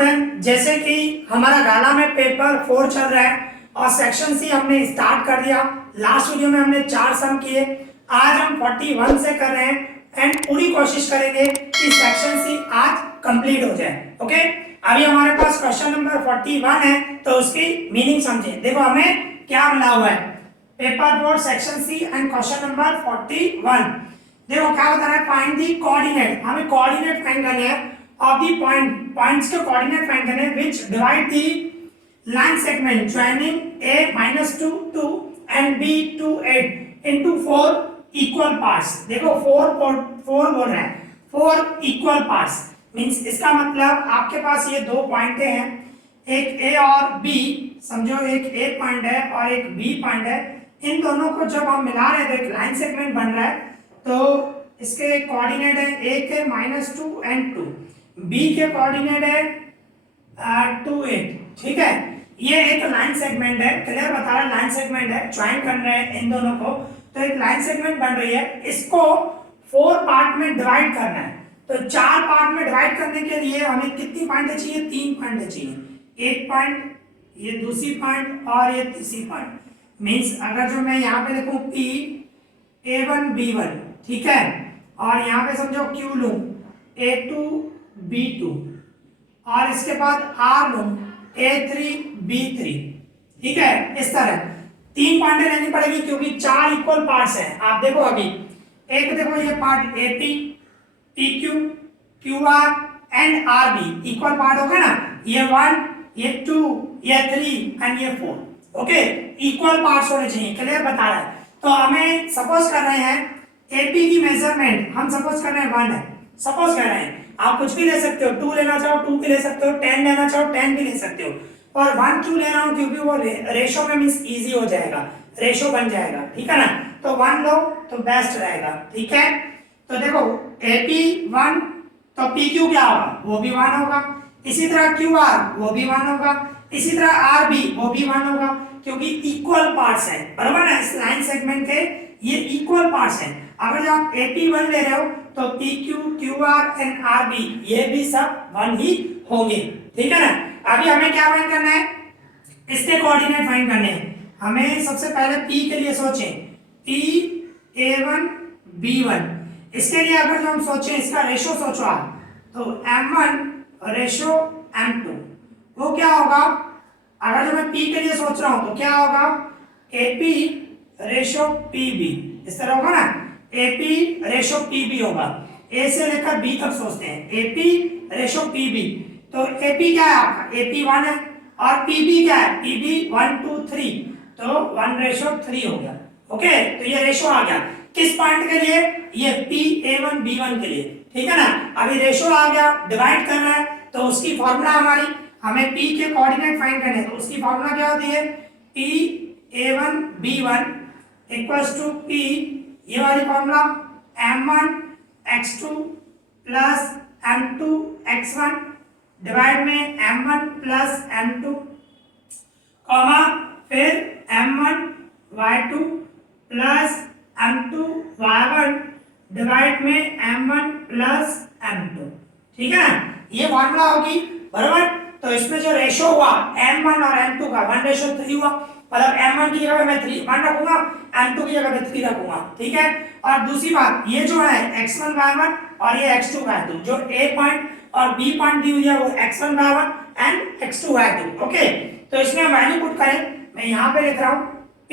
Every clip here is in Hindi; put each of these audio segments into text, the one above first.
स्टूडेंट, जैसे कि हमारा गाला में पेपर 4 चल रहा है और सेक्शन सी हमने स्टार्ट कर दिया। लास्ट वीडियो में हमने 4 सम किए, आज हम 41 से कर रहे हैं एंड पूरी कोशिश करेंगे कि सेक्शन सी आज कंप्लीट हो जाए। ओके, अभी हमारे पास क्वेश्चन नंबर 41 है तो उसकी मीनिंग समझे। देखो हमें क्या मिला हुआ है, paper board section C and question number 41। देखो क्या बता रहा है, फाइंड दी कोऑर्डिनेट। हमें कोऑर्डिनेट फाइंड करने हैं of the points के coordinate find करने हैं which divide the line segment joining a -2 to and b to 8 into 4 equal parts। देखो 4 बोल रहा है, 4 equal parts मींस इसका मतलब आपके पास ये दो पॉइंट हैं, एक a और b, समझो एक a पॉइंट है और एक b पॉइंट है। इन दोनों को जब हम मिला रहे हैं तो एक लाइन सेगमेंट बन रहा है। तो इसके कोऑर्डिनेट है a के -2 and 2, b के कोऑर्डिनेट है 2 8। ठीक है, ये एक लाइन सेगमेंट है, क्लियर बता रहा है, लाइन सेगमेंट है, ज्वाइन कर रहे हैं इन दोनों को तो एक लाइन सेगमेंट बन रही है। इसको 4 पार्ट में डिवाइड करना है। तो 4 पार्ट में डिवाइड करने के लिए हमें कितनी पॉइंट चाहिए, 3 पॉइंट चाहिए। एक पॉइंट, ये दूसरी पॉइंट और ये तीसरी पॉइंट। मींस अगर जो मैं यहाँ पे लिखूं p a1 b1, ठीक है, और यहाँ पे समझो q लूं a2 b2 और इसके बाद r लूं a3 b3, ठीक है। इस तरह 3 पॉइंट लेनी पड़ेगी क्योंकि 4 इक्वल पार्ट्स हैं। आप देखो अभी एक देखो ये part AP PQ QR and RB equal part होगा ना, ये 1 ये 2 ये 3 एंड ये 4। ओके, इक्वल पार्ट्स होने चाहिए, क्लियर बता रहा है। तो हमें सपोज कर रहे हैं AP की मेजरमेंट हम सपोज कर रहे हैं 1 है, सपोज कर रहे हैं। आप कुछ भी ले सकते हो, 2 लेना चाहो 2 भी ले सकते हो, 10 लेना चाहो 10 भी ले सकते हो। और 1 क्यों ले रहा हूं, क्योंकि वो रेशो में मींस इजी हो जाएगा, रेशो बन जाएगा, ठीक है ना। तो 1 लो तो बेस्ट रहेगा, ठीक है। तो देखो AP 1 तो PQ क्या होगा, वो भी 1 होगा। इसी तरह QR वो भी 1 होगा, इसी तरह RB वो भी 1 होगा, क्योंकि इक्वल पार्ट्स हैं, बराबर ना। इस लाइन सेगमेंट के ये इक्वल पार्ट्स हैं। अगर जब आप AP1 ले रहे हो तो PQ QR एंड RB ये भी सब 1 ही होंगे, ठीक है ना। अभी हमें क्या फाइंड करना है, इसके कोऑर्डिनेट फाइंड करने हैं। हमें सबसे पहले P के लिए सोचें, P A1 B1। इसके लिए अगर जो हम सोचें इसका रेशो सोचो आप, तो M1 रेशो M2 वो क्या होगा। अगर जो मैं P के लिए सोच रहा हूं तो क्या होगा, AP रेशो PB, इस तरह होगा ना, AP रेशो PB होगा। A से लेकर B तक सोचते हैं, AP रेशो PB। तो AP क्या है आपका, AP 1 है और PB क्या है, PB 1 2 3, तो 1 रेशो 3 हो गया। ओके, तो ये रेशो आ गया किस पॉइंट के लिए, ये P A1 B1 के लिए, ठीक है ना। अभी रेशो आ गया, डिवाइड करना है तो उसकी फॉर्मूला हमारी, हमें P के कोऑर्डिनेट फाइंड करने हैं तो उसकी फॉर्मूला क्या होती है, P A1 B1 equals to P, ये वाली formula M1 x2 plus M2 x1 divide में M1 प्लस M2 कॉमा फिर M1 y2 plus M2 y1 divide में M1 प्लस M2, ठीक है ना। ये फॉर्मूला होगी, बराबर। तो इसमें जो रेशो हुआ M1 और M2 का 1:3 हुआ, मतलब M1 की जगह मैं 1 रखूंगा, M2 की जगह मैं 3 रखूंगा, ठीक है। और दूसरी बात ये जो है x1 y1 और ये x2 y2, जो A पॉइंट और B पॉइंट दी हुई है वो x1 y1 and x2 y2। Okay, तो इसमें वैल्यू पुट करें, मैं यहाँ पे लिख रहा हूँ P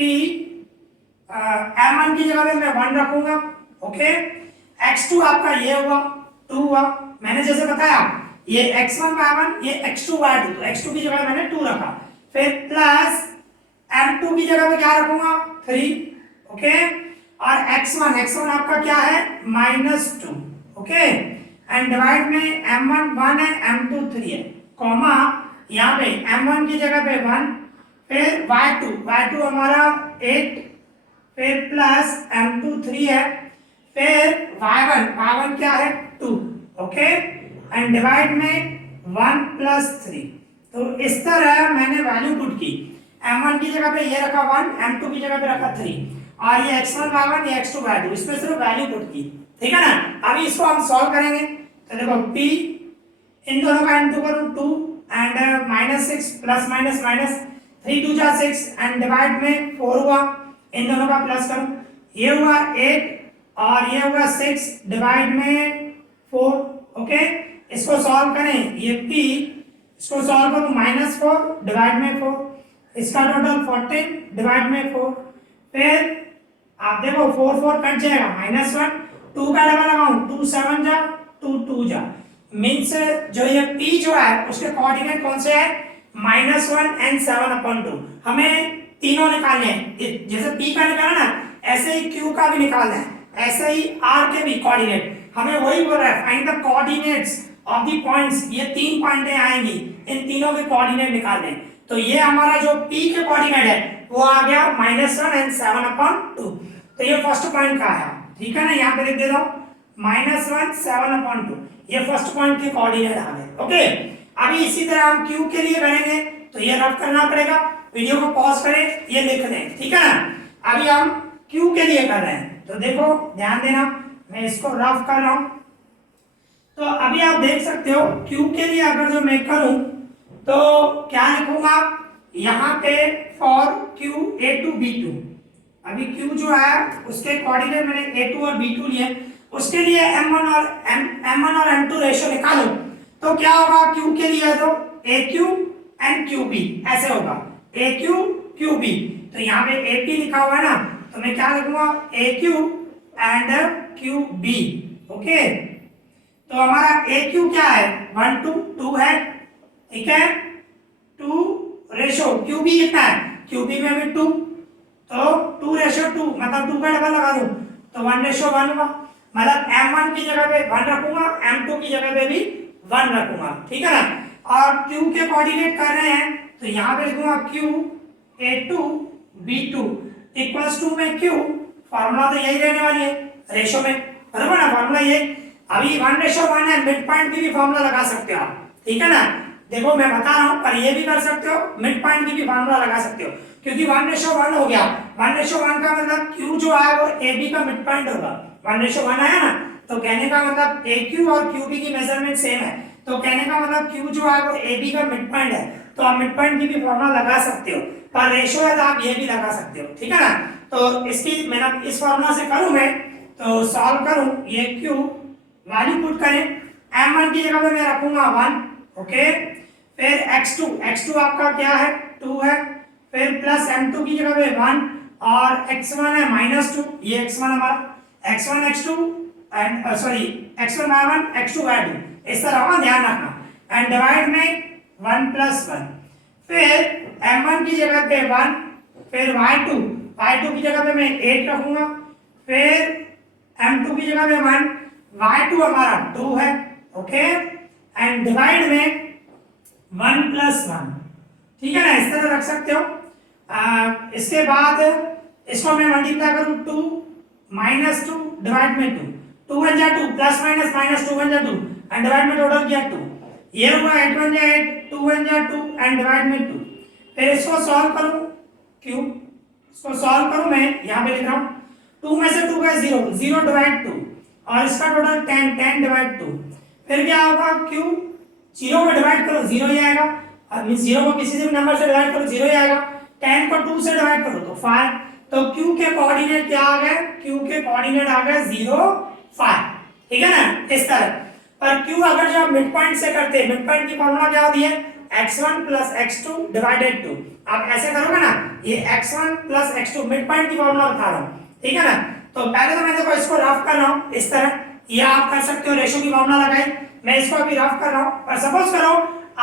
M1 की जगह पे मैं 1 रखूंगा, ओके। x2 आपका ये हुआ 2 हुआ, मैंने जैसे बताया ये x1 y1 ये x2 y2, तो x2 की जगह मैंने 2 रखा, फिर प्लस M2 की जगह पे क्या रखूंगा 3, ओके। और x1 आपका क्या है -2, ओके। एंड डिवाइड में M1 1 है M2 3 है, कॉमा यहाँ पे M1 की जगह पे 1, फिर y2 हमारा 8, फिर प्लस M2 3 है, फिर y1 क्या है 2, ओके। एंड डिवाइड में 1 प्लस 3। तो इस तरह मैंने वैल्यू पुट की, M1 की जगह पे ये रखा 1, M2 की जगह पे रखा 3 और ये x1 y1 ये x2 y2, इसमें सिर्फ वैल्यू पुट की, ठीक है ना। अभी इसको हम सॉल्व करेंगे तो देखो P इन दोनों का इंटू करूं 2 and minus 6 plus minus minus 3 2 जा 6 एंड डिवाइड में 4 हुआ, इन दोनों का प्लस करो, ये हुआ 8 और ये हुआ 6 डिवाइड में 4। ओके, इसको सॉल्व करें, ये p इसको सॉल्व करो, -4 डिवाइड में 4, इसका टोटल 14 डिवाइड में 4। फिर आप देखो 4 4 कट जाएगा, -1, 2 का डबल लगाऊं, 2 7 जा 2 2 जा, मीन्स जो ये p जो है उसके कोऑर्डिनेट कौन से है, -1 एंड 7/2। हमें तीनों निकालने हैं, जैसे p का निकाला ना ऐसे ही q का भी निकालना है, ऐसे ही r के भी कोऑर्डिनेट। हमें वही बोल रहा है find the coordinates of the points, ये 3 पॉइंटें आएंगी, इन तीनों के कोऑर्डिनेट निकालने। तो ये हमारा जो p के कोऑर्डिनेट है वो आ गया -1 एंड 7/2। तो ये फर्स्ट पॉइंट का है, ठीक है ना, यहाँ पे लिख देता हूँ -1 7/2, ये फर्स्ट पॉइंट के कोऑर्डिनेट आ गए। ओके, अभी इसी तरह हम q के लिए करेंगे, तो ये रफ करना पड़ेगा, वीडियो को पॉज करें, ये लिख दें, ठीक है ना। अभी हम q के लिए कर रहे हैं, तो देखो ध्यान देना, मैं इसको रफ कर रहा हूं। तो अभी आप देख सकते हो q के लिए अगर जो मैं करूं तो क्या लिखूंगा, यहाँ पे फॉर q a2 b2, अभी q जो है उसके कोऑर्डिनेट मैंने a2 और b2 लिए, उसके लिए m1 और m2 रेशियो निकालूं तो क्या होगा, q के लिए तो aq एंड qb ऐसे होगा, aq qb। तो यहाँ पे ap लिखा हुआ है ना, तो मैं क्या लिखूंगा, aq एंड qb। ओके, तो हमारा aq क्या है, 1 2 2 है, ठीक है, 2 रेशियो qb कितना है, qb में भी 2, तो 2 रेशियो 2 मतलब 2 का डबल लगा दूं तो 1 रेशियो 1 हुआ, मतलब m1 की जगह पे 1 रखूंगा, m2 की जगह पे भी 1 रखूंगा, ठीक है ना। और q के कोऑर्डिनेट कर रहे हैं तो यहाँ पे लिखूंगा q a2 b2 equals to में q, फार्मूला तो यही रहने वाली है रेशियो में, बराबर ना, फार्मूला ये अभी 1 रेशियो 1 है, मिड पॉइंट की भी फार्मूला लगा सकते हो आप, ठीक है ना। देखो मैं बता रहा हूँ, पर ये भी कर सकते हो, मिड पॉइंट की भी फार्मूला लगा सकते हो, क्योंकि 1 रेशियो 1 हो गया, 1 रेशियो 1 का मतलब q जो है वो ab का मिड पॉइंट होगा, 1 रेशियो 1 आया ना, तो कहने का मतलब aq और qb की मेजरमेंट सेम है, तो कहने का मतलब q जो है वो ab का मिड पॉइंट है, तो आप मिड पॉइंट की भी फार्मूला लगा सकते हो, पर रेशियो है तो आप ये भी लगा सकते हो, ठीक है ना। तो इसकी मैंने इस फार्मूला से करूं मैं, तो सॉल्व करूं, ये q वैल्यू पुट करें, m1 की जगह पे मैं रखूंगा 1, ओके, फिर x2 आपका क्या है, 2 है, फिर प्लस m2 की जगह पे 1 और x1 है -2, ये x1 हमारा, x1 x2 and sorry x1 y1 x2 y2, इस तरह का ध्यान रखना, एंड डिवाइड में 1 + 1, फिर m1 की जगह पे 1, फिर y2 की जगह पे मैं 8 रखूंगा, फिर m2 की जगह पे 1, y2 हमारा 2 है, ओके, एंड डिवाइड में 1 + 1, ठीक है ना, इस तरह रख सकते हो। इसके बाद इसको मैं मल्टीप्लाई करूं 2 -2 डिवाइड में 2, 2 1 जा 2 प्लस माइनस माइनस 2 1 जा 2 एंड डिवाइड में टोटल किया 2, ये हुआ 8 1 जा 8, 2 1 जा 2 एंड डिवाइड में 2। फिर इसको सॉल्व करूं, क्यों इसको सॉल्व करूं मैं यहाँ पे लिख रहा हूँ, 2 में से 2 गए 0, 0 डिवाइड 2 और इसका टोटल 10, 10 डिवाइड 2, फिर क्या होगा, क्यों 0 को डिवाइड करो 0 ही आएगा, और मींस 0 को किसी से भी नंबर से डिवाइड करो 0 ही आएगा, 10 को 2 से डिवाइड करो तो 5, तो q के कोऑर्डिनेट क्या आ गए, q के कोऑर्डिनेट आ गए 0 5, ठीक है ना, इस तरह। पर q अगर जो आप मिड पॉइंट से करते हैं, मिड पॉइंट की फार्मूला क्या होती है, x1 + x2 डिवाइडेड 2, आप ऐसे करोगे ना, ये x1 + x2 मिड पॉइंट की फार्मूला बता रहा हूँ, ठीक है ना। तो पहले तो मैं देखो इसको रफ कर रहा हूँ इस तरह, ये आप कर सकते हो, रेशियो की फार्मूला लगाई, मैं इसको अभी रफ कर रहा हूँ, पर सपोज करो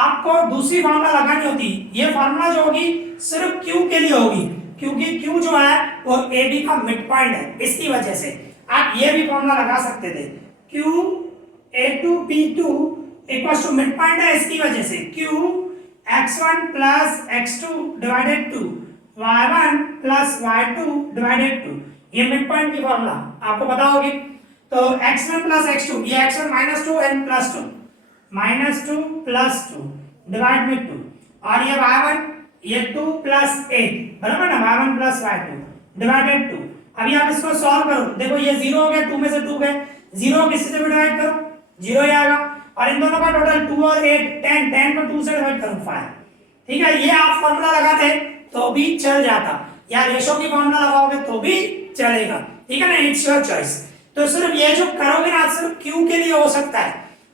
आपको दूसरी फार्मूला लगानी होती, ये फार्मूला जो होगी सिर्फ q के लिए होगी, क्योंकि q जो है वो ab का मिड पॉइंट है, इसकी वजह से आप ये भी फार्मूला लगा सकते थे, q a2 b2 equals to mid point है, इसकी वजह से q x1 + x2 divided 2 y1 + y2 divided 2, ये मिड पॉइंट की फार्मूला आपको पता होगी। तो x1 + x2, ये x1 -2 एंड +2, -2 + 2 डिवाइड में 2, और ये y1 ये 2 + 8, बराबर ना, y1 + y2 डिवाइडेड 2। अभी आप इसको सॉल्व करो, देखो ये 0 हो गया, 2 में से 2 गए, 0 किसी से भी डिवाइड करो 0 ही आएगा, और इन दोनों का टोटल 2 और 8 10, 10 को 2 से डिवाइड करूं 5। ठीक है, ये आप फॉर्मूला लगाते तो भी चल जाता, या रेशो की फॉर्मूला लगाओगे तो भी चलेगा। ठीक है ना, इट्स योर चॉइस। तो सिर्फ ये जो करोगे ना सिर्फ क्यू के लिए हो सकता है,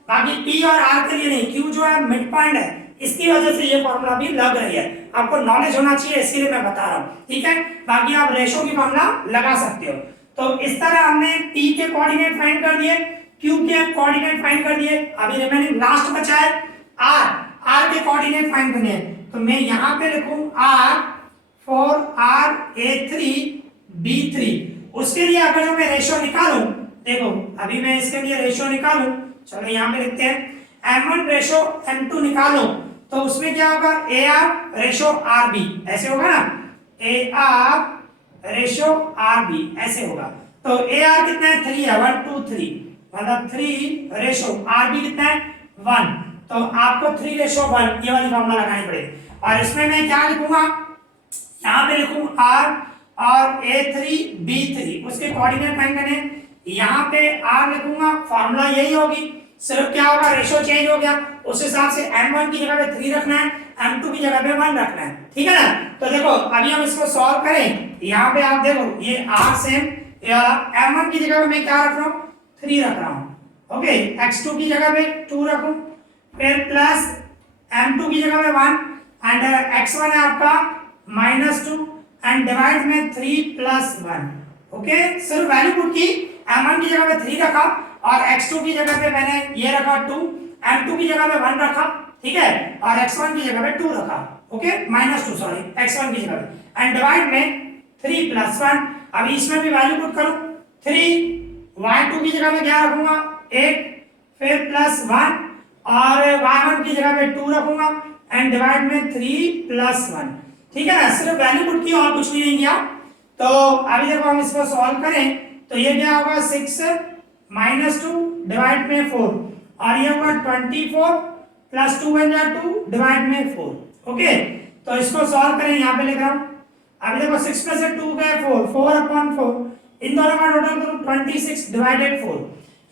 बाकी पी और आर के लिए नहीं। क्यू जो है मिड पॉइंट है, इसकी वजह से ये फॉर्मूला भी लग रही है। आपको नॉलेज होना चाहिए, इसीलिए मैं बता रहा हूँ। ठीक है, बाकी आप रेशो की फॉर्मूला लगा सकते हो। तो इस तरह हमने पी के कोऑर्डिनेट फाइंड कर दिए, क्यू के कोऑर्डिनेट फाइंड कर दिए। अभी रिमेनिंग लास्ट बचा है आर, आर के कोऑर्डिनेट फाइंड करने हैं। तो मैं यहाँ पे लिखूं are for are A3 B3। उसके लिए अगर जो मैं रेशो निकालूं, देखो अभी मैं इसके लिए रेशो निकालूं, चलो यहाँ पे लिखते हैं M1 रेशो M2 निकालो, तो उसमें क्या होगा AR रेशो RB, ऐसे होगा ना, AR रेशो RB ऐसे होगा। तो AR कितना है 3 है, 1 2 3, मतलब 3 रेशो RB कितना है 1, तो आपको 3 रेशो 1 ये वाली फॉर्मूला लगानी पड़ेगी। और इसमें मैं क्या लिखूंगा, यहाँ पे लिखूं R और A3 B3, उसके कोऑर्डिनेट फाइंड करने, यहाँ पे R लिखूंगा, फॉर्मूला यही होगी, सिर्फ क्या होगा रेशो चेंज हो गया, उस हिसाब से M1 की जगह पे 3 रखना है, M2 की जगह पे 1 रखना है। ठीक है ना, तो देखो अभी हम इसको सॉल्व करें, यहाँ पे आप देखो ये R सेम, M1 की जगह पे मैं क्या रख रहा हूँ 3 रख रहा हूँ। ओके, x2 की जगह पे 2 रखूं, फिर प्लस M2 की जगह पे 1 एंड x1 है आपका -2 एंड डिवाइड में 3 + 1। ओके, सिर्फ वैल्यू पुट की, M1 की जगह पे 3 रखा और x2 की जगह पे मैंने ये रखा 2, M2 की जगह पे 1 रखा, ठीक है, और x1 की जगह पे 2 रखा। ओके, -2 सॉरी, x1 की जगह पे एंड डिवाइड में 3 + 1। अभी इसमें भी वैल्यू पुट करूं, 3 y2 की जगह पे क्या रखूंगा 8, फिर +1 और y1 की जगह पे 2 रखूंगा एंड डिवाइड में 3 + 1। ठीक है ना, सिर्फ वैल्यू पुट की और कुछ भी नहीं किया। तो अभी देखो हम इसको सॉल्व करें तो ये क्या होगा 6 - 2 डिवाइड में 4 और ये होगा 24 + 2 बन जाए 2 डिवाइड में 4। ओके, तो इसको सॉल्व करें, यहाँ पे लिख रहा हूँ। अभी देखो 6 में से 2 गए 4, 4/4, इन दोनों का टोटल करो 26 डिवाइडेड 4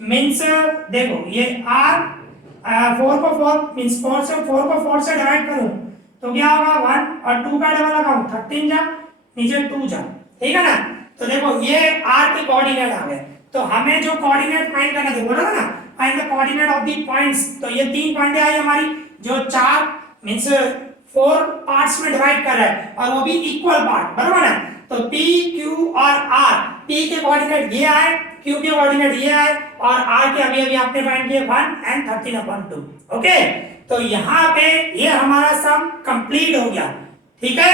मींस, देखो ये r 4 को 4 मींस 4 को 4 से डिवाइड करूं तो क्या होगा 1 और 2 का डबल लगाऊं 13 जा, नीचे 2 जा। ठीक है ना, तो देखो ये r के कोऑर्डिनेट आ गए। तो हमें जो कोऑर्डिनेट फाइंड करना था, बोला ना find the coordinate of the points, तो ये 3 पॉइंट आई हमारी जो 4 मींस 4 पार्ट्स में डिवाइड कर रहा है और वो भी इक्वल पार्ट, बराबर है। तो p q और r, p के कोऑर्डिनेट ये आए, q के कोऑर्डिनेट ये आए और r के अभी आपने फाइंड किए 1 एंड 13/2। ओके, तो यहाँ पे ये हमारा सम कंप्लीट हो गया। ठीक है,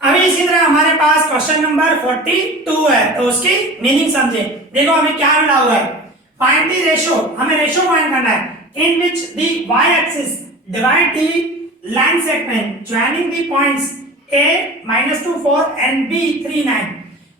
अभी इसी तरह हमारे पास क्वेश्चन नंबर 42 है, तो उसकी मीनिंग समझे। देखो हमें क्या मिला हुआ है, फाइंड द रेशो, हमें रेशो फाइंड करना है in which the y axis divide the line segment joining the points a -2 4 and b 3 9।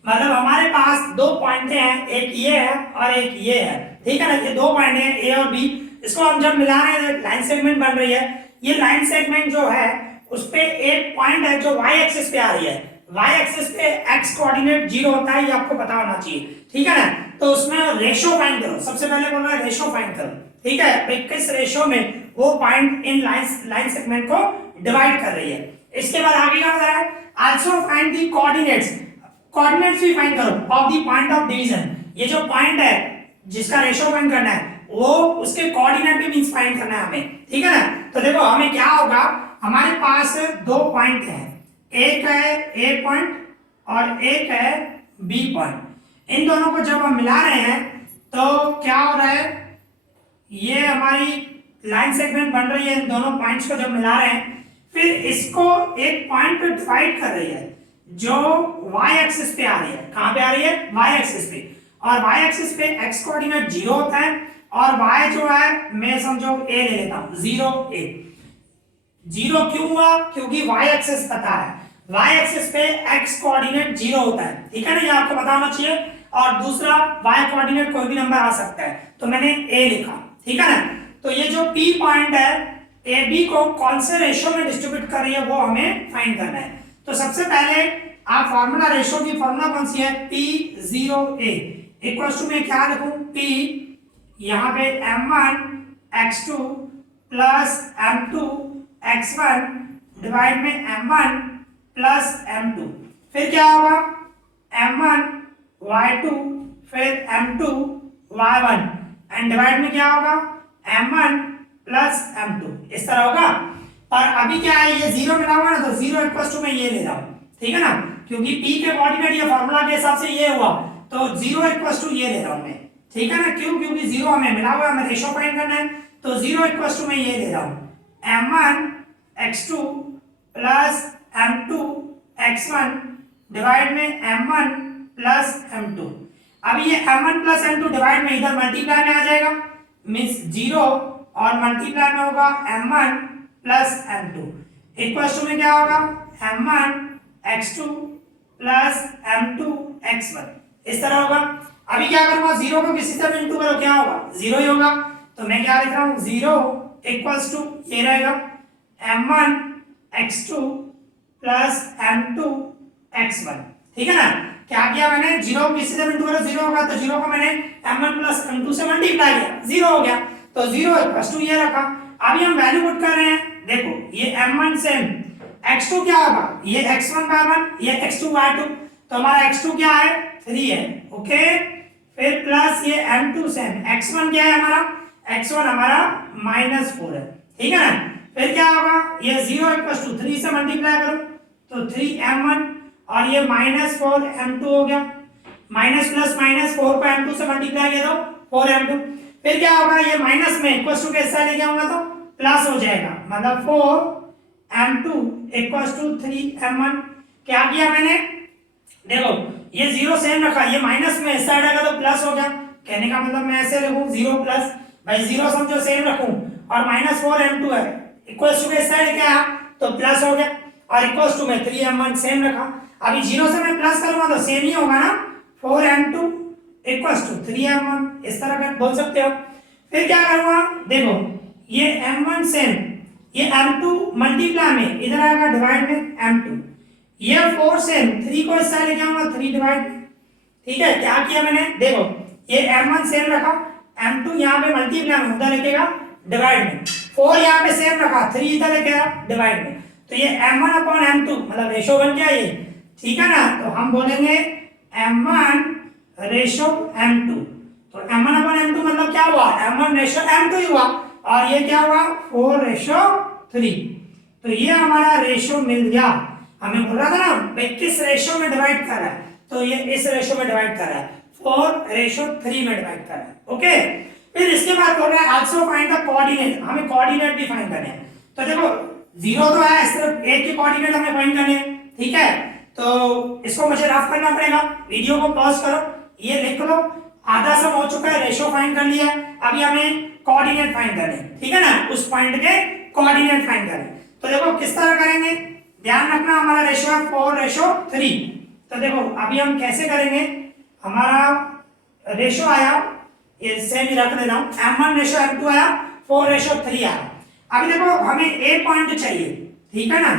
मतलब हमारे पास दो पॉइंट हैं, एक ये है और एक ये है। ठीक है ना, ये दो पॉइंट हैं a और b, इसको हम जब मिला रहे हैं लाइन सेगमेंट बन रही है। ये लाइन सेगमेंट जो है उस पे एक पॉइंट है जो y एक्सिस पे आ रही है, y एक्सिस पे x कोऑर्डिनेट 0 होता है, ये आपको पता होना चाहिए। ठीक है ना, तो उसमें रेशो फाइंड करो, सबसे पहले बोल रहा है रेशो फाइंड करो। ठीक है, किस रेशो में वो पॉइंट इन लाइन सेगमेंट को डिवाइड कर रही है। इसके बाद आगे क्या बता रहा है, also find the coordinates, coordinates भी फाइंड करो of the point of division. ये जो पॉइंट है जिसका रेशो फाइंड करना है वो उसके कोऑर्डिनेट भी मींस फाइंड करना है हमें। ठीक है ना, तो देखो हमें क्या होगा, हमारे पास दो पॉइंट हैं, एक है ए पॉइंट और एक है बी पॉइंट। इन दोनों को जब हम मिला रहे हैं तो क्या हो रहा है, ये हमारी लाइन सेगमेंट बन रही है, इन दोनों पॉइंट्स को जब मिला रहे हैं फिर इसको एक पॉइंट पे डिवाइड कर रही है जो y एक्सिस पे आ रही है। कहां पे आ रही है, y एक्सिस पे, और y एक्सिस पे x कोऑर्डिनेट 0 होता है और y जो है मैं समझो a ले लेता हूं, 0 a। 0 क्यों हुआ, क्योंकि y एक्सिस पता है, y एक्सिस पे x कोऑर्डिनेट 0 होता है। ठीक है ना, ये आपको पता होना चाहिए। और दूसरा y कोऑर्डिनेट कोई भी नंबर आ सकता है, तो मैंने a लिखा। ठीक है ना, तो ये जो p पॉइंट है ए बी को कौन से रेशो में डिस्ट्रीब्यूट कर रही है वो हमें फाइंड करना है। तो सबसे पहले आप फार्मूला रेशो की फार्मूला कौन सी है, P0A इक्वल्स टू में क्या लिखूं, P यहाँ पे M1 x2 plus m2 x1 divide में m1 प्लस m2, फिर क्या होगा m1 y2 फिर m2 y1 एंड डिवाइड में क्या होगा m1 प्लस m2, इस तरह होगा। पर अभी क्या है, ये जीरो मिला हुआ ना, तो जीरो इक्वल टू मैं ये ले रहा हूं, ठीक है ना, क्योंकि p के कोऑर्डिनेट ये फार्मूला के हिसाब से ये हुआ, तो जीरो इक्वल टू ये ले रहा हूं मैं, ठीक है ना, क्यों, क्योंकि जीरो हमें मिला हुआ है, हमें रेशो फाइंड करना है, तो जीरो इक्वल टू मैं ये ले रहा हूं m1 x2 plus m2 x1 divide में m1 प्लस m2। अभी ये m1 प्लस m2 डिवाइड में इधर मल्टीप्लाई में आ जाएगा, मींस जीरो और मल्टीप्लाई में होगा m1 plus m2 equal to में क्या होगा m1 x2 plus m2 x1, इस तरह होगा। अभी क्या करूंगा, जीरो को किसी तरह इंटू करो, क्या होगा जीरो ही होगा, तो मैं क्या लिख रहा हूं जीरो इक्वल्स टू ये रहेगा m1 x2 plus m2 x1, ठीक है ना। क्या किया मैंने, जीरो को किसी से इंटू करो जीरो होगा, तो जीरो को मैंने m1 प्लस m2 से मल्टीप्लाई किया, जीरो हो गया, तो जीरो इक्वल्स टू ये रखा। अभी हम वैल्यू पुट कर रहे हैं, देखो ये m1 सेम, x2 क्या होगा, ये x1 y1, ये x2 y2, तो हमारा x2 क्या है 3 है, ओके, फिर प्लस ये m2 सेम, x1 क्या है हमारा, x1 हमारा -4 है, ठीक है ना। फिर क्या होगा, ये 0 इक्वल्स टू 3 से मल्टीप्लाई करो, तो 3m1 और ये -4 m2 हो गया, माइनस प्लस माइनस 4 को m2 से मल्टीप्लाई किया तो 4m2, फिर क्या होगा, ये माइनस में इक्वल्स टू के साथ लेके आऊंगा तो प्लस हो जाएगा, मतलब 4m2 इक्वल्स टू 3m1। क्या किया मैंने, देखो ये जीरो सेम रखा, ये माइनस में इस साइड आएगा तो प्लस हो गया, कहने का मतलब मैं ऐसे लिखूं जीरो प्लस, भाई जीरो समझो सेम रखूं, और -4m2 है इक्वल्स टू के साइड लेके आया तो प्लस हो गया, और इक्वल्स टू में 3m1 सेम रखा। अभी जीरो से मैं प्लस करूंगा तो सेम ही होगा ना, 4m2 इक्वल्स टू 3m1, इस तरह का बोल सकते हो। फिर क्या करूंगा, देखो ये m1 सेम, ये m2 मल्टीप्लाई में इधर आएगा डिवाइड में m2, ये 4 सेम, 3 को इस साइड लेके आऊंगा 3 डिवाइड में, ठीक है। क्या किया मैंने, देखो ये m1 सेम रखा, m2 यहाँ पे मल्टीप्लाई में उधर लिखेगा डिवाइड में, 4 यहाँ पे सेम रखा, 3 इधर लिखेगा डिवाइड में, तो ये m1 अपॉन m2 मतलब रेशो बन गया ये, ठीक है ना। तो हम बोलेंगे m1 रेशो m2, तो m1 अपॉन m2 मतलब क्या हुआ, m1 रेशो m2 ही हुआ, और ये क्या हुआ 4 रेशो 3, तो ये हमारा रेशो मिल गया। हमें बोल रहा था ना भाई किस रेशो में डिवाइड कर रहा है, तो ये इस रेशो में डिवाइड कर रहा है, 4:3 में डिवाइड कर रहा है, ओके। फिर इसके बाद बोल रहा है आल्सो फाइंड द कोऑर्डिनेट, हमें कोऑर्डिनेट भी फाइंड करने हैं, तो देखो जीरो तो है, सिर्फ एक के कोऑर्डिनेट हमें फाइंड करने हैं, ठीक है। तो इसको मुझे रफ करना पड़ेगा, वीडियो को पॉज करो, ये लिख लो, आधा सब हो चुका है, रेशो फाइंड कर लिया है, अभी हमें कोऑर्डिनेट फाइंड करने, ठीक है ना, उस पॉइंट के कोऑर्डिनेट फाइंड करें। तो देखो किस तरह करेंगे, ध्यान रखना हमारा रेशो है 4:3, तो देखो अभी हम कैसे करेंगे, हमारा रेशो आया, ये सेम ही रख देना, m1 रेशो m2 आया, 4:3 आया। अभी देखो हमें a पॉइंट चाहिए, ठीक है ना,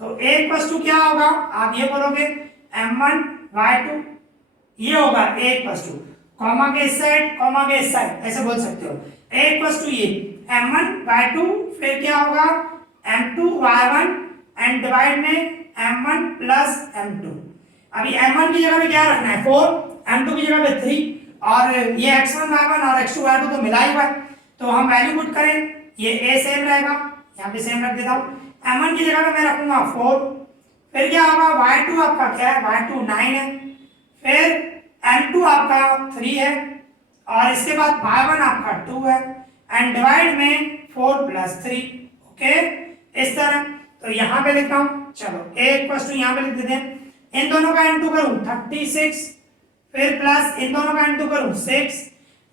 तो a इक्वल्स टू क्या होगा, आप ये बोलोगे m1 y2, ये होगा a इक्वल्स टू कॉमा के इस साइड कॉमा के इस साइड, ऐसे बोल सकते हो, a इक्वल्स टू ये m1 y2, फिर क्या होगा m2 y1 एंड डिवाइड में m1 प्लस m2। अभी m1 की जगह पे क्या रखना है 4, m2 की जगह पे 3, और ये x1 y1 और x2 y2 तो मिला ही हुआ है, तो हम वैल्यू पुट करें, ये a सेम रहेगा, यहाँ पे सेम रख देता हूँ, m1 की जगह पे मैं रखूंगा 4, फिर क्या होगा y2 आपका क्या है, y2 9 है, फिर m2 आपका 3 है, और इसके बाद y1 आपका 2 है, एंड डिवाइड में 4 प्लस 3, ओके, इस तरह। तो यहाँ पे लिखता हूँ, चलो a इक्वल्स टू यहाँ पे लिख देते हैं, इन दोनों का n2 करूँ 36, फिर प्लस इन दोनों का n2 करूँ 6,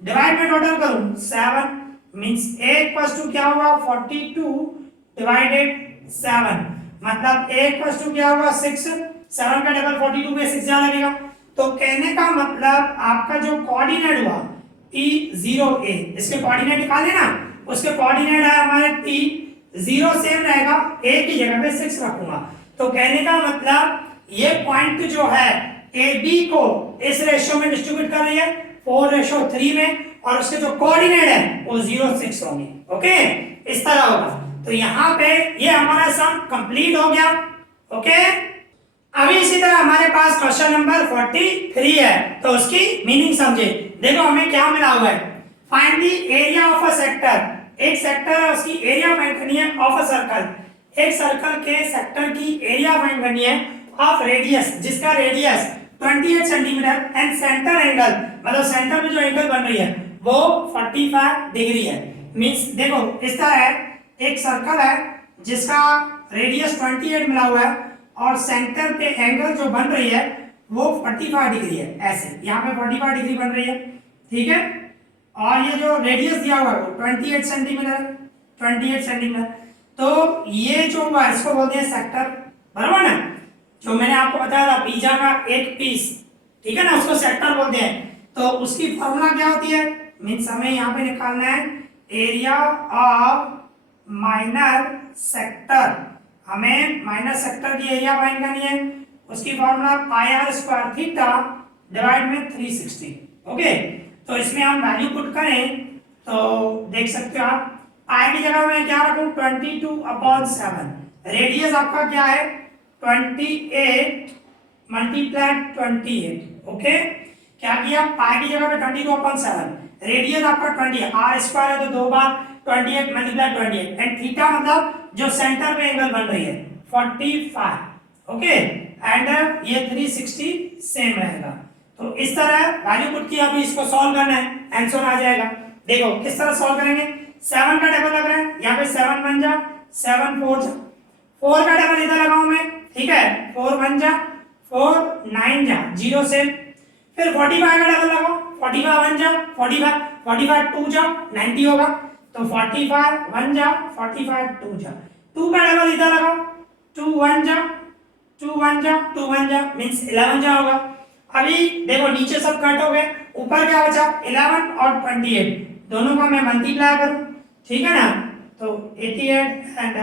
डिवाइड में टोटल करूँ 7, मींस a इक्वल्स टू क्या हुआ 42 डिवाइडेड 7, मतलब a इक्वल्स टू क्या हुआ 6, 7 का डबल 42 पे 6 ज्यादा लगेगा, तो कहने का मतलब आपका जो कोऑर्डिनेट हुआ T0a, इसके कोऑर्डिनेट निकाले ना, उसके कोऑर्डिनेट है हमारे T0 सेम रहेगा, a की जगह पे 6 रखूंगा, तो कहने का मतलब ये पॉइंट जो है AB को इस रेशियो में डिस्ट्रीब्यूट कर रही है 4:3 में, और उसके जो कोऑर्डिनेट है वो 0 6 होंगे। ओके, इस तरह होगा। तो यहाँ पे ये हमारा सम कंप्लीट हो गया। ओके, अभी इसी तरह हमारे पास क्वेश्चन नंबर 43 है, तो उसकी मीनिंग समझे। देखो हमें क्या मिला हुआ है, find the area of a sector. एक सेक्टर है, उसकी एरिया फाइंड करनी है, ऑफ अ सर्कल। एक सर्कल के सेक्टर की एरिया फाइंड करनी है, ऑफ रेडियस, जिसका radius 28 centimetre and centre angle, मतलब सेंटर में जो एंगल बन रही है वो 45 डिग्री है। मींस देखो इस तरह है, एक सर्कल है जिसका रेडियस 28 मिला हुआ है और सेंटर पे एंगल जो बन रही है वो 45 डिग्री है। ऐसे यहाँ पे 45 डिग्री बन रही है, ठीक है। और ये जो रेडियस दिया हुआ है वो 28 सेंटीमीटर, 28 सेंटीमीटर। तो ये जो हुआ इसको बोलते हैं सेक्टर, बराबर ना। जो मैंने आपको बताया था पिज्जा का एक पीस, ठीक है ना, उसको सेक्टर बोलते हैं। तो उसकी फॉर्मूला क्या होती है, मीन्स हमें यहाँ पे निकालना है एरिया ऑफ माइनर सेक्टर। हमें माइनर सेक्टर की एरिया फाइंड करनी है, उसकी formula pi r square theta divide में 360। ओके, तो इसमें हम वैल्यू पुट करें तो देख सकते हो आप, पाई की जगह मैं क्या रखूं 22/7। रेडियस आपका क्या है 28 मल्टीप्लाइड 28। ओके, क्या किया, पाई की जगह पे 22/7, रेडियस आपका 20, आर स्क्वायर है तो 2 बार 28 मल्टीप्लाइड 28 एंड थीटा मतलब जो सेंटर पे एंगल बन रही है 45। ओके, एंड ये 360 सेम रहेगा। तो इस तरह वैल्यू पुट किया, अभी इसको सॉल्व करना है, आंसर आ जाएगा। देखो किस तरह सॉल्व करेंगे, 7 का टेबल लग रहा है, यहाँ पे 7 1 जा 7 4 जा, 4 का टेबल इधर लगाऊं मैं, ठीक है, 4 1 जा 4 9 जा 0 से, फिर 45 का टेबल लगाओ, 45 1 जा 45, 45 2 जा 90 होगा, तो 45 1 जा 45 2 जा, 2 का टेबल इधर लगाओ, 2 1 जा 2 1 जा 2 1 जा मींस 11 जा होगा। अभी देखो नीचे सब कट हो गए, ऊपर क्या बचा 11 और 28, दोनों को मैं मल्टीप्लाई करूं, ठीक है ना। तो 88 एंड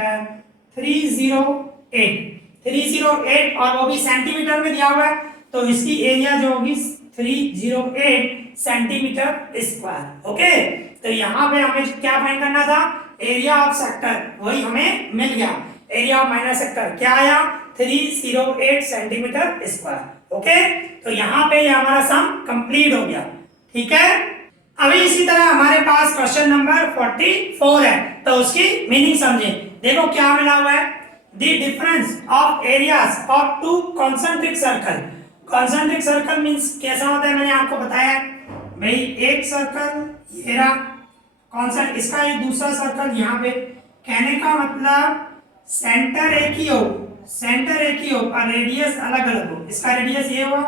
308 और वो भी सेंटीमीटर में दिया हुआ है, तो इसकी एरिया जो होगी 308 सेंटीमीटर स्क्वायर। ओके, तो यहाँ पे हमें क्या फाइंड करना था, एरिया ऑफ सेक्टर, वही हमें मिल गया। एरिया ऑफ माइनर सेक्टर क्या आया 308 सेंटीमीटर स्क्वायर। ओके, तो यहाँ पे ये हमारा सम कंप्लीट हो गया, ठीक है। अभी इसी तरह हमारे पास क्वेश्चन नंबर 44 है, तो उसकी मीनिंग समझे। देखो क्या मिला हुआ है, the difference of areas of to concentric circle. Concentric circle means कैसा होता है, मैंने आपको बताया भाई, एक सर्कल ये रहा कॉन्सेंट, इसका ये दूसरा सर्कल यहाँ पे, कहने का मतलब सेंटर एक ही हो, सेंटर एक ही हो और रेडियस अलग अलग हो। इसका रेडियस ये हुआ,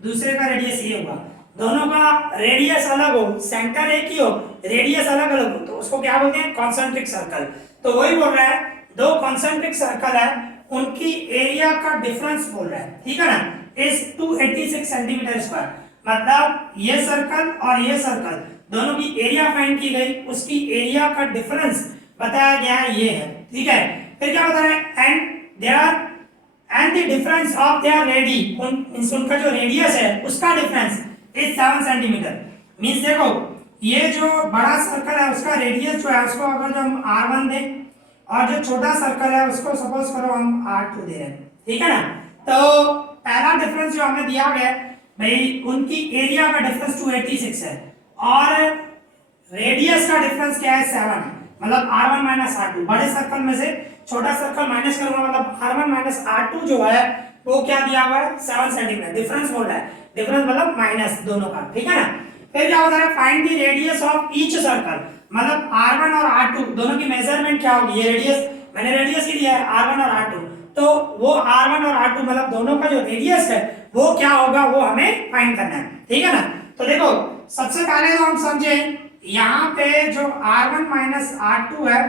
दूसरे का रेडियस ये हुआ, दोनों का रेडियस अलग हो, सेंटर एक ही हो, रेडियस अलग अलग हो, तो उसको क्या बोलते हैं कॉन्सेंट्रिक सर्कल। तो वही बोल रहा है, दो कॉन्सेंट्रिक सर्कल है, उनकी एरिया का डिफरेंस बोल रहा है, ठीक है ना, इज 286 सेंटीमीटर स्क्वायर। मतलब ये सर्कल और ये सर्कल दोनों की एरिया फाइंड की गई, उसकी एरिया का डिफरेंस बताया गया है, ये है, ठीक है। फिर क्या बता रहे हैं, and the difference of their ready, उनका जो रेडियस है उसका डिफरेंस इज 7 सेंटीमीटर। मींस देखो ये जो बड़ा सर्कल है उसका रेडियस जो है उसको अगर जो हम r1 दें और जो छोटा सर्कल है उसको सपोज करो हम r2 दे रहे हैं, ठीक है ना। तो पहला डिफरेंस जो हमें दिया गया है भाई, उनकी एरिया का डिफरेंस 286 है और रेडियस का डिफरेंस क्या है 7 है, मतलब r1 माइनस r2। बड़े सर्कल में से छोटा सर्कल माइनस करूंगा, मतलब r1 माइनस r2 जो है वो क्या दिया हुआ है 7 सेंटीमीटर, डिफरेंस बोल रहा है, डिफरेंस मतलब माइनस दोनों का, ठीक है ना। फिर क्या होता है, find the radius of each circle, मतलब r1 और r2 दोनों की मेजरमेंट क्या होगी, ये रेडियस मैंने रेडियस ही दिया है r1 और r2, तो वो r1 और r2 मतलब दोनों का जो रेडियस है वो क्या होगा वो हमें फाइंड करना है, ठीक है ना। तो देखो सबसे पहले तो हम समझे यहाँ पे जो r1 माइनस r2 है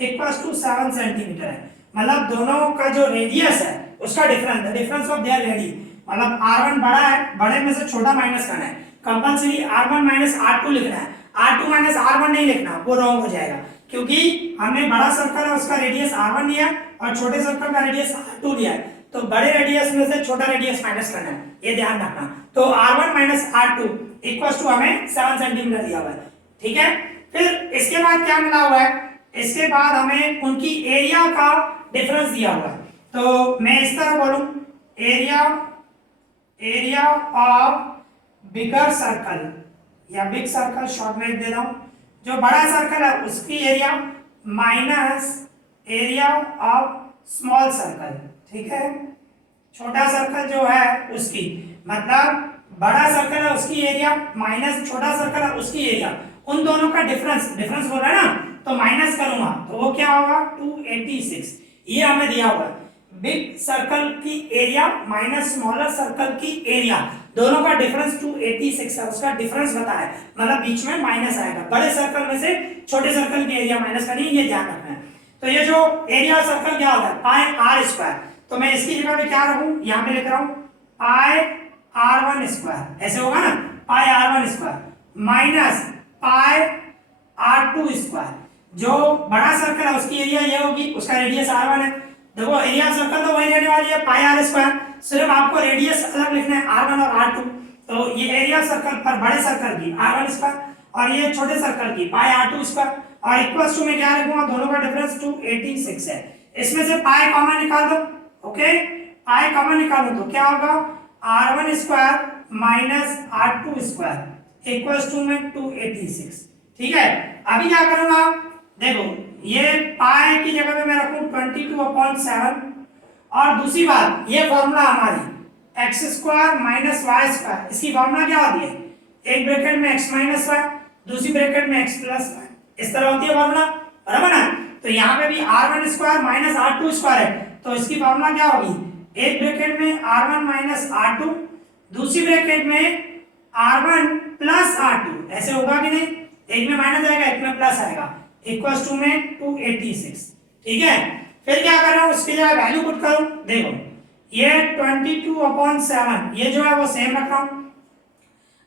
इक्वल्स टू 7 सेंटीमीटर है, मतलब दोनों का जो रेडियस है उसका difference, the difference of their radius, मतलब r1 बड़ा है, बड़े में से छोटा माइनस करना है, कंपलसरी r1 माइनस r2 लिखना है, r2 माइनस r1 नहीं लिखना, वो रॉन्ग हो जाएगा, क्योंकि हमने बड़ा सर्कल है उसका रेडियस r1 लिया और छोटे सर्कल का रेडियस r2 लिया है, तो बड़े रेडियस में से छोटा रेडियस माइनस करना है, ये ध्यान रखना। तो r1 minus r2 equals to हमें 7 सेंटीमीटर दिया हुआ है, ठीक है। फिर इसके बाद क्या मिला हुआ है, इसके बाद हमें उनकी एरिया का डिफरेंस दिया हुआ है। तो मैं इस तरह बोलूं, एरिया ऑफ बिगर सर्कल या बिग सर्कल शॉर्ट में दे रहा हूं, जो बड़ा सर्कल है उसकी area minus area of small circle, ठीक है। छोटा सर्कल जो है उसकी, मतलब बड़ा सर्कल है उसकी एरिया माइनस छोटा सर्कल है उसकी एरिया, उन दोनों का डिफरेंस बोल रहा है ना, तो माइनस करूंगा तो वो क्या होगा 286, ये हमें दिया हुआ है। बिग सर्कल की एरिया माइनस स्मॉलर सर्कल की एरिया, दोनों का डिफरेंस 286 है, उसका डिफरेंस बताया, मतलब बीच में माइनस आएगा। बड़े सर्कल में से छोटे सर्कल की एरिया माइनस करनी है, ये ध्यान रखना है। तो ये जो एरिया सर्कल क्या होता है पाई आर स्क्वायर, तो मैं इसकी जगह पे क्या रखूं, यहां पे लिख रहा हूं पाई r1 स्क्वायर, ऐसे होगा ना, पाई r1 square minus pi r2 square. जो बड़ा सर्कल है उसकी एरिया ये होगी, उसका रेडियस r1 है। देखो एरिया सर्कल तो वही रहने वाली है पाई r स्क्वायर, सिर्फ आपको रेडियस अलग लिखना है r1 और r2। तो ये एरिया सर्कल पर बड़े सर्कल की r1 स्क्वायर और ये छोटे सर्कल की पाई r2 स्क्वायर, और इक्वल्स टू में क्या लिखूंगा, दोनों का डिफरेंस 286 है। इसमें से पाई कॉमन निकाल दो, ओके, पाई कॉमन निकालो तो क्या होगा r1 square minus r2 square equals to में 286, ठीक है। अभी क्या करूंगा, देखो ये पाई की जगह पे मैं रखूं 22/7, और दूसरी बात ये फॉर्मूला हमारी x square minus Y square, इसकी फॉर्मूला क्या होती है, एक ब्रैकेट में x माइनस वाई, दूसरी ब्रैकेट में x प्लस वाई, इस तरह होती है फॉर्मूला, बराबर ना। तो यहाँ पे भी r1 square minus r2 square है, तो इसकी फॉर्मूला क्या होगी, एक ब्रैकेट में r1 माइनस r2, दूसरी ब्रैकेट में r1 प्लस r2, ऐसे होगा कि नहीं, एक में माइनस आएगा एक में प्लस आएगा, इक्वल्स टू में 286, ठीक है। फिर क्या कर रहा हूं, उसकी जगह वैल्यू पुट करूं, देखो ये 22/7 ये जो है वो सेम रख रहा हूं,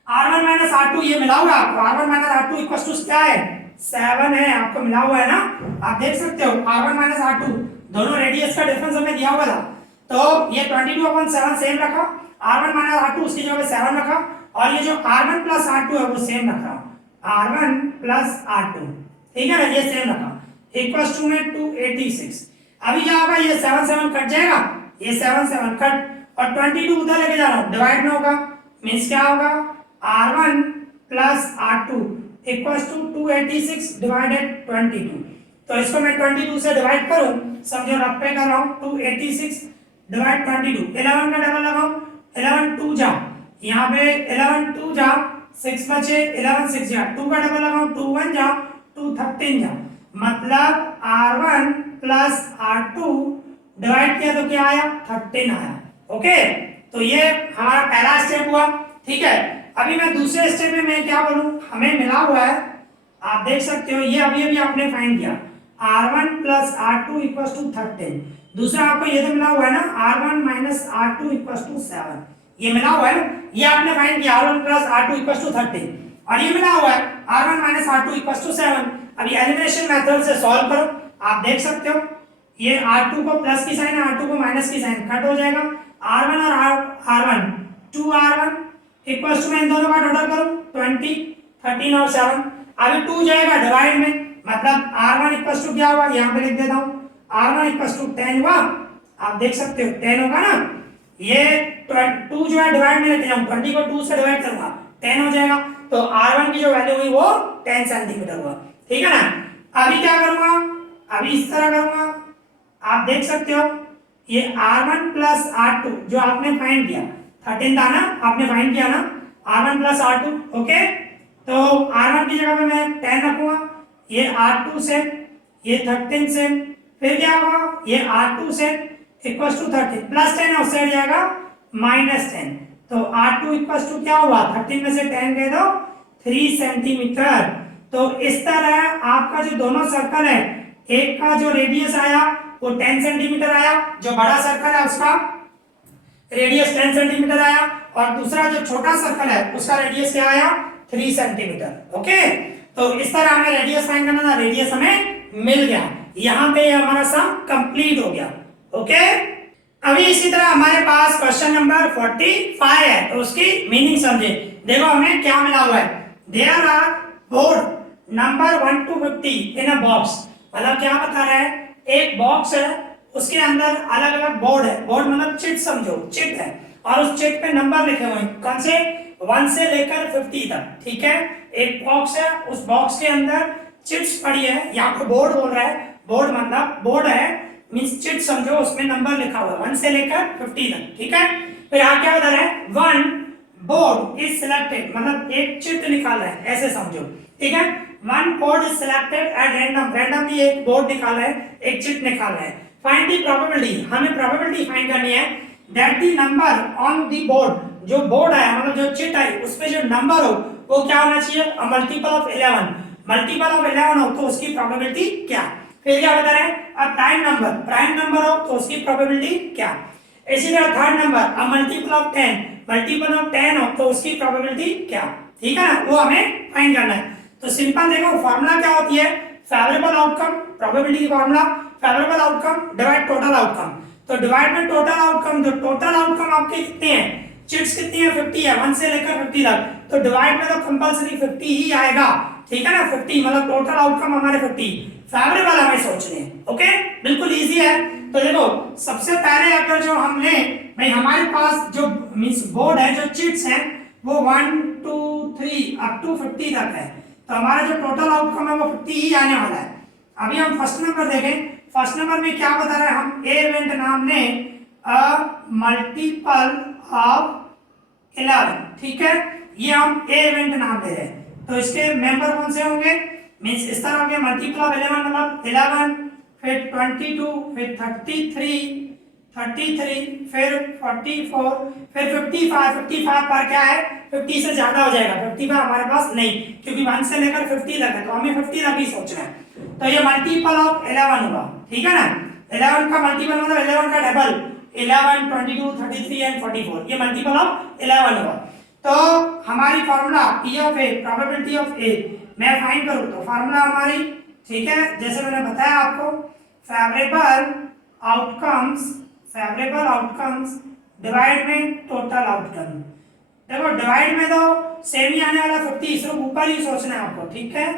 r1 माइनस r2 ये मिला हुआ है आपको, r1 minus r2 equals to क्या है 7 है, आपको मिला हुआ है ना, आप देख सकते हो r1 माइनस r2 दोनों रेडियस का डिफरेंस हमें दिया हुआ था, तो ये 22/7 सेम रखा, r1 माइनस r2 उसकी जगह पे 7 रखा, और ये जो r1 प्लस r2 है वो सेम रखा, r1 प्लस r2, ठीक है ना, ये सेम रखा, इक्वल्स टू में 286। अभी क्या होगा, ये 7 7 कट जाएगा, ये 7 7 कट, और 22 उधर लेके जा रहा हूं, डिवाइड में होगा, मींस क्या होगा r1 plus r2 equals to 286 divided 22। तो इसको मैं 22 से डिवाइड करूं, समझो रफ पे कर रहा हूं, 286 डिवाइड 22, 11 का डबल लगाऊं, 11 2 जा, यहाँ पे 11 2 जा, 6 बचे, 11 6 जा, 2 का डबल लगाऊं, 2 1 जा, 2 13 जा, मतलब r1 प्लस r2 डिवाइड किया तो क्या आया 13 आया, ओके। तो ये हमारा पहला स्टेप हुआ, ठीक है। अभी मैं दूसरे स्टेप में मैं क्या बोलूं, हमें मिला हुआ है, आप देख सकते हो ये अभी आपने फाइंड किया r1 plus r2 equals to 13, दूसरा आपको ये तो मिला हुआ है ना r1 minus r2 equals to 7, ये मिला हुआ है, ये आपने फाइंड किया r1 plus r2 equals to 13, और ये मिला हुआ है r1 minus r2 equals to 7। अभी एलिमिनेशन मेथड से सॉल्व करो, आप देख सकते हो ये r2 को प्लस की साइन है, r2 को माइनस की साइन, कट हो जाएगा, r1 और r1 2r1 इक्वल्स टू में इन दोनों का टोटल करूं 20 13 और 7, अभी 2 जाएगा डिवाइड में, मतलब r1 इक्वल्स टू क्या हुआ, यहां पे लिख देता हूं r1 इक्वल्स टू 10 हुआ, आप देख सकते हो 10 होगा ना, ये 2 जो है डिवाइड में लेते जाऊं, 20 को 2 से डिवाइड करूंगा 10 हो जाएगा, तो r1 की जो वैल्यू हुई वो 10 सेंटीमीटर हुआ, ठीक है ना। अभी क्या करूंगा, अभी इस तरह करूंगा, आप देख सकते हो ये r1 प्लस r2 जो आपने फाइंड किया 13 था ना, आपने फाइंड किया ना r1 प्लस r2, ओके। तो r1 की जगह पे मैं 10 रखूंगा, ये r2 से, ये 13 से, फिर क्या होगा ये r2 से इक्वल्स टू 13 प्लस 10 है, उससे हट जाएगा माइनस 10, तो r2 इक्वल्स टू क्या हुआ 13 में से 10 गए तो 3 सेंटीमीटर। तो इस तरह आपका जो दोनों सर्कल है, एक का जो रेडियस आया वो 10 सेंटीमीटर आया, जो बड़ा सर्कल है उसका रेडियस 10 सेंटीमीटर आया, और दूसरा जो छोटा सर्कल है उसका रेडियस क्या आया 3 सेंटीमीटर, ओके। तो इस तरह हमें रेडियस फाइंड करना था, रेडियस हमें मिल गया, यहाँ पे हमारा सम कंप्लीट हो गया, ओके। अभी इसी तरह हमारे पास क्वेश्चन नंबर 45 है, तो उसकी मीनिंग समझे। देखो हमें क्या मिला हुआ है, there are board number 1 to 50 in a box. मतलब क्या बता रहा है, एक बॉक्स है, उसके अंदर अलग अलग बोर्ड है, बोर्ड मतलब चिट समझो, चिट है, और उस चिट पे नंबर लिखे हुए हैं, कौन से, 1 से लेकर 50 तक, ठीक है। एक बॉक्स है, उस बॉक्स के अंदर चिट्स पड़ी है, यहाँ पे बोर्ड बोल रहा है, बोर्ड मतलब बोर्ड है, मींस चिट समझो, उसमें नंबर लिखा हुआ है 1 से लेकर 50 तक, ठीक है। तो यहाँ क्या बता रहा है, 1 बोर्ड इज सिलेक्टेड, मतलब एक चिट निकाल रहा है, ऐसे समझो, ठीक है। 1 board is selected at random, randomly एक बोर्ड निकाल रहा है, एक चिट निकाल रहा है। फाइंड द प्रोबेबिलिटी, हमें प्रोबेबिलिटी फाइंड करनी है that the number on the board, जो बोर्ड है मतलब जो चिट है उस पे जो नंबर हो वो क्या होना चाहिए, a multiple of 11, multiple of 11 हो तो उसकी प्रोबेबिलिटी क्या। फिर क्या बता रहा है, a prime number, prime number हो तो उसकी प्रोबेबिलिटी क्या। इसी तरह third number, a multiple of 10, multiple of 10 हो तो उसकी प्रोबेबिलिटी क्या, ठीक है ना, वो हमें फाइंड करना है। तो सिंपल देखो, फार्मूला क्या होती है, फेवरेबल आउटकम, प्रोबेबिलिटी की formula, favourable outcome divide total outcome. तो डिवाइड में टोटल आउटकम, जो टोटल आउटकम आपके कितने हैं, चिट्स कितनी है, 50 है, 1 से लेकर 50 तक, तो डिवाइड में तो कंपलसरी 50 ही आएगा, ठीक है ना, 50 मतलब टोटल आउटकम हमारे 50, फेवरेबल हमें सोचने हैं, ओके, बिल्कुल इजी है। तो देखो सबसे पहले अगर जो हमने, भाई हमारे पास जो मींस बोर्ड है, जो चिट्स हैं वो 1 2 3 अप टू 50 तक है, तो हमारा जो टोटल आउटकम है वो 50 ही आने वाला है। अभी हम फर्स्ट नंबर देखें, फर्स्ट नंबर में क्या बता रहे हैं, हम ए इवेंट नाम ने अ मल्टीपल ऑफ 11, ठीक है, ये हम ए इवेंट नाम दे रहे हैं। तो इसके मेंबर कौन से होंगे, मींस इस तरह हो गया, मल्टीपल ऑफ 11 मतलब 11, फिर 22, फिर 33, फिर 44, फिर 55, 55 पर क्या है, 50 से ज्यादा हो जाएगा, 55 हमारे पास नहीं, क्योंकि 1 से लेकर 50 तक है, तो हमें 50 तक ही सोचना है। तो ये मल्टीपल ऑफ 11 होगा, ठीक है ना, 11 का मल्टीपल मतलब 11 का डबल, 11, 22, 33 एंड 44, ये मल्टीपल ऑफ 11 होगा। तो हमारी formula P of A, probability of A मैं फाइंड करूं तो फार्मूला हमारी, ठीक है, जैसे मैंने बताया आपको, favourable outcomes, favourable outcomes divide में टोटल आउटकम। देखो डिवाइड में तो सेम ही आने वाला 50, सिर्फ ऊपर ही सोचना है आपको, ठीक है।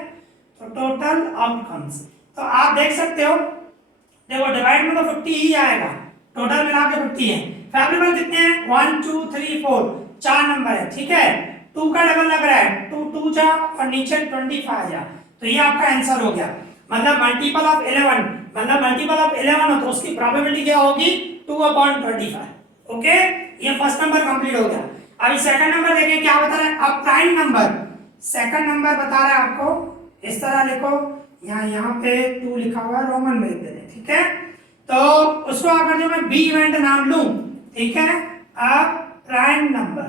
तो टोटल आउटकम्स, तो आप देख सकते हो, देखो डिवाइड में तो 50 ही आएगा, टोटल मिला के 50 है। फेवरेबल कितने हैं, 1 2 3 4, 4 नंबर है, ठीक है। 2 का डबल लग रहा है, 2 2 जा और नीचे 25 जा, तो ये आपका आंसर हो गया। मतलब मल्टीपल ऑफ 11, मतलब मल्टीपल ऑफ 11 हो तो उसकी प्रोबेबिलिटी क्या होगी, 2/25, ओके। ये फर्स्ट नंबर कंप्लीट हो गया। अभी सेकंड नंबर देखिए क्या बता रहा है, अब प्राइम नंबर, सेकंड नंबर बता रहा है आपको, इस तरह लिखो, यहाँ पे 2 लिखा हुआ है, रोमन में लिख देते, ठीक है। तो उसको अगर जो मैं बी इवेंट नाम लूं, ठीक है, अब प्राइम नंबर,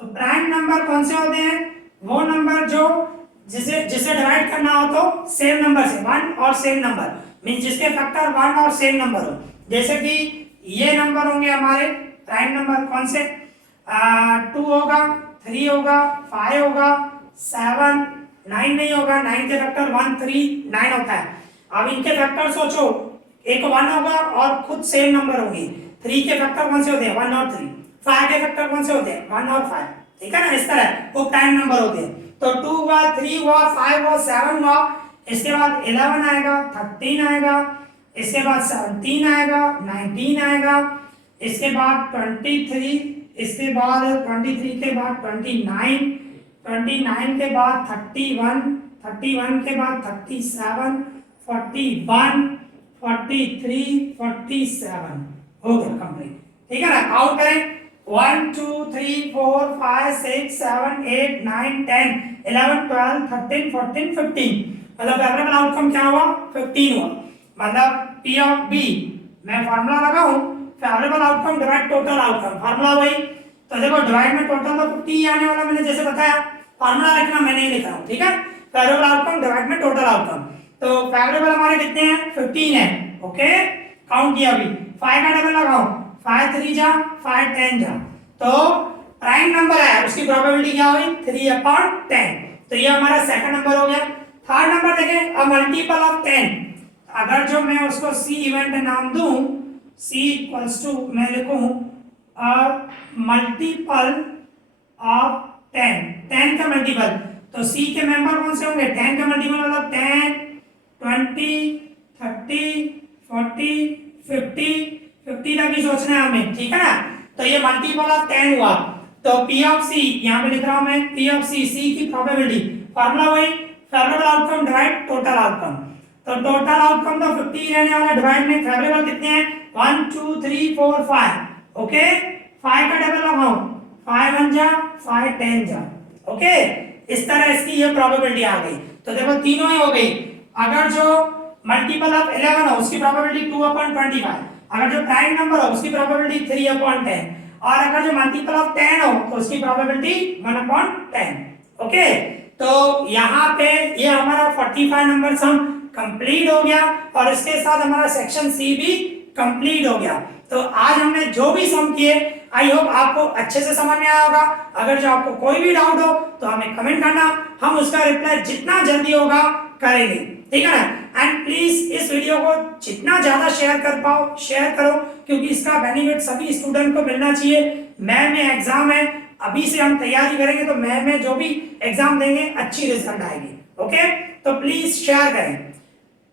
तो प्राइम नंबर कौन से होते हैं, वो नंबर जो जिसे जिसे डिवाइड करना हो तो सेम नंबर से, 1 और सेम नंबर, मीन जिसके फैक्टर 1 और सेम नंबर हो, जैसे कि ये नंबर होंगे हमारे प्राइम नंबर, कौन से, 2 होगा, 3 होगा, 5 होगा, 7, 9 नहीं होगा, 9 के फैक्टर 1 3 9 होता है। अब इनके फैक्टर सोचो, एक 1 होगा और खुद सेम नंबर होंगे, 3 के फैक्टर कौन से होते हैं, 1 और 3, 5 के फैक्टर कौन से होते हैं, 1 और 5, ठीक है ना, इस तरह वो प्राइम नंबर होते हैं। तो 2 हुआ, 3 हुआ, 5 हुआ, 7 हुआ, इसके बाद 11 आएगा, 13 आएगा, इसके बाद 17 आएगा, 19 आएगा, इसके बाद 23, इसके बाद 23 के बाद 29, 29 के बाद 31, 31 के बाद 37, 41, 43, 47, हो गया कंप्लीट, ठीक है ना। काउंट करें, 1 2 3 4 5 6 7 8 9 10 11 12 13 14 15, मतलब फेवरेबल आउटकम क्या हुआ, 15 हुआ। मतलब P ऑफ B, मैं फार्मूला लगाऊं, favourable outcome divide total outcome, formula वही। तो देखो डिवाइड में टोटल तो 50 ही आने वाला, मैंने जैसे बताया, फार्मूला लिखना मैं नहीं लिख रहा हूं, ठीक है। फेवरेबल आउटकम डिवाइड में टोटल आउटकम, तो फेवरेबल हमारे कितने हैं, 15 है, ओके, काउंट किया। अभी 5 का डबल लगाओ, 5 3 जा, 5 10 जा, तो प्राइम नंबर है, उसकी प्रोबेबिलिटी क्या हुई, 3/10, तो ये हमारा सेकंड नंबर हो गया। थर्ड नंबर देखें, अ मल्टीपल ऑफ 10, अगर जो मैं उसको सी इवेंट नाम दूं, C इक्वल्स टू मैं लिखूं अ मल्टीपल ऑफ 10, 10 का मल्टीपल, तो सी के मेंबर कौन से होंगे, 10 के मल्टीपल मतलब 10, 20, 30, 40, 50 तक ही सोचना है हमें, ठीक है ना। तो ये मल्टीपल ऑफ 10 हुआ। तो P ऑफ C यहाँ पे लिख रहा हूं मैं, P ऑफ C, C की प्रोबेबिलिटी, फार्मूला वही, favourable outcome divide total outcome. तो टोटल आउटकम तो 50 ही रहने वाला, डिवाइड में फेवरेबल कितने हैं, 1 2 3 4 5, ओके। 5 का डबल लगाओ, 5 1 जा 5 10 जा, ओके। इस तरह इसकी ये प्रोबेबिलिटी आ गई। तो देखो तीनों ही हो गई। अगर जो मल्टीपल ऑफ 11 हो उसकी प्रोबेबिलिटी 2/25, अगर जो प्राइम नंबर हो उसकी प्रोबेबिलिटी 3/10, और अगर जो मल्टीपल ऑफ 10 हो तो उसकी प्रोबेबिलिटी 1/10, ओके। तो यहाँ पे ये हमारा 45 नंबर सम कंप्लीट हो गया और इसके साथ हमारा सेक्शन सी भी कंप्लीट हो गया। तो आज हमने जो भी सम किए आई होप आपको अच्छे से समझ में आया होगा। अगर जो आपको कोई भी डाउट हो तो हमें कमेंट करना, हम उसका रिप्लाई जितना जल्दी होगा करेंगे, ठीक है ना। एंड प्लीज इस वीडियो को जितना ज्यादा शेयर कर पाओ शेयर करो, क्योंकि इसका बेनिफिट सभी स्टूडेंट को मिलना चाहिए। मई में एग्जाम है, अभी से हम तैयारी करेंगे तो मई में जो भी एग्जाम देंगे अच्छी रिजल्ट आएगी, ओके। तो प्लीज शेयर करें।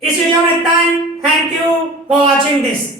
इस वीडियो में इतना ही, thank you for watching this.